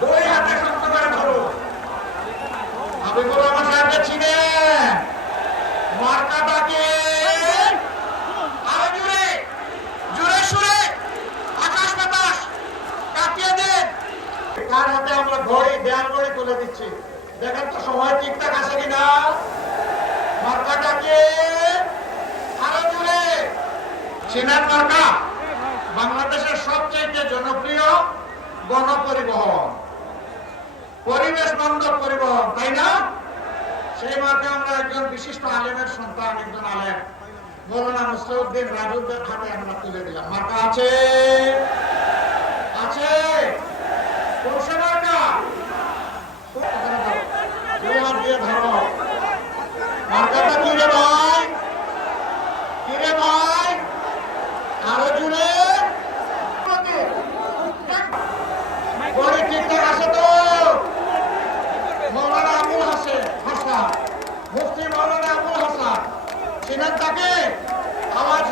দুই হাতে শক্ত করে ধরো। হাবিবুর রহমান সাহেবকে চিনে মার্কাটাকে আরো জোরে জোরে সুরে আকাশ বাতাস কাটিয়ে দেন। কার হাতে আমরা ঘড়ি দেয়াল ঘড়ি তুলে দিচ্ছি, দেখেন তো সময় ঠিকঠাক আছে কিনা। মার্কাটাকে আরো জোরে। চিনেন মার্কা বাংলাদেশের সবচেয়ে জনপ্রিয় গণপরিবহন, পরিবেশ বান্ধব পরিবহন, তাই না? সেই মার্কা আমরা একজন বিশিষ্ট আলেমের সন্তান, একজন আলেম মৌলানা মুসলিউদ্দিন রাজুদের হাতে আমরা তুলে দিলাম। মার্কা আছে আছে কোনসে মার্কা দিয়ে ধরো। মার্কাটা কি রে ভাই, কি রে ভাই, আরো জুড়ে গড়ি ঠিকঠাক আছে তো? মৌলানা আবুল হাসান, মুফতি মৌলানা আবুল হাসান, চিনেন তাকে? আওয়াজ